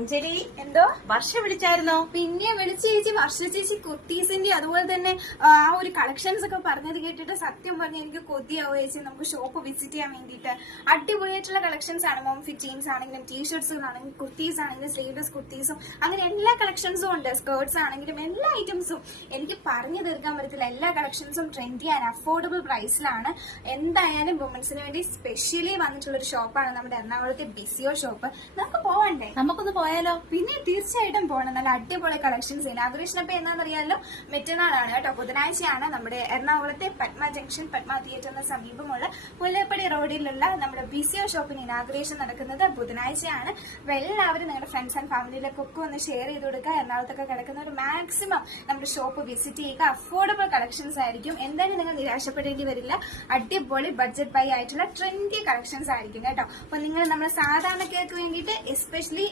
അഞ്ജലി, എന്തോ വർഷ വിളിച്ചായിരുന്നോ? പിന്നെ വിളിച്ച് ചേച്ചി, വർഷ ചേച്ചി കുർത്തീസിന്റെ അതുപോലെ തന്നെ ആ ഒരു കളക്ഷൻസ് ഒക്കെ പറഞ്ഞത് കേട്ടിട്ട് സത്യം പറഞ്ഞ എനിക്ക് കൊതിയാവും ചേച്ചി. നമുക്ക് ഷോപ്പ് വിസിറ്റ് ചെയ്യാൻ വേണ്ടിയിട്ട് അടിപൊളിയായിട്ടുള്ള കളക്ഷൻസ് ആണ്. മോം ഫിറ്റിംഗ്സ് ആണെങ്കിലും ടീഷർട്സുകളാണെങ്കിലും കുർത്തീസ് ആണെങ്കിലും സ്ലീവ്ലെസ് കുർത്തീസും അങ്ങനെ എല്ലാ കളക്ഷൻസും ഉണ്ട്. സ്കേർട്സ് ആണെങ്കിലും എല്ലാ ഐറ്റംസും എനിക്ക് പറഞ്ഞു തീർക്കാൻ പറ്റത്തില്ല. എല്ലാ കളക്ഷൻസും ട്രെൻഡി ആൻഡ് അഫോർഡബിൾ പ്രൈസിലാണ്. എന്തായാലും വുമൻസിന് വേണ്ടി സ്പെഷ്യലി വന്നിട്ടുള്ള ഒരു ഷോപ്പാണ് നമ്മുടെ എറണാകുളത്തെ ബിസിയോ ഷോപ്പ്. നമുക്ക് പോവണ്ടേ? നമുക്കൊന്ന് പോയാലോ? പിന്നെ തീർച്ചയായിട്ടും പോകണം. നല്ല അടിപൊളി കളക്ഷൻസ്. ഇനാഗുറേഷൻ അപ്പൊ എന്താണെന്നറിയാലോ, മറ്റന്നാളാണ് കേട്ടോ, ബുധനാഴ്ചയാണ്. നമ്മുടെ എറണാകുളത്തെ പത്മ ജംഗ്ഷൻ, പത്മ തിയേറ്ററിന് സമീപമുള്ള മുല്ലപ്പടി റോഡിലുള്ള നമ്മുടെ ബിസിയോ ഷോപ്പിന് ഇനാഗുറേഷൻ നടക്കുന്നത് ബുധനാഴ്ചയാണ്. അപ്പൊ എല്ലാവരും നിങ്ങളുടെ ഫ്രണ്ട്സ് ആൻഡ് ഫാമിലിയിലേക്കൊക്കെ ഒന്ന് ഷെയർ ചെയ്ത് കൊടുക്കുക. എറണാകുളത്തൊക്കെ കിടക്കുന്നവർ മാക്സിമം നമ്മുടെ ഷോപ്പ് വിസിറ്റ് ചെയ്യുക. അഫോർഡബിൾ കളക്ഷൻസ് ആയിരിക്കും. എന്തായാലും നിങ്ങൾ നിരാശപ്പെടേണ്ടി വരില്ല. അടിപൊളി ബഡ്ജറ്റ് ബൈ ആയിട്ടുള്ള ട്രെൻഡി കളക്ഷൻസ് ആയിരിക്കും കേട്ടോ. അപ്പൊ നിങ്ങൾ നമ്മുടെ സാധാരണക്കാർക്ക് വേണ്ടിയിട്ട് എസ്പെഷ്യലി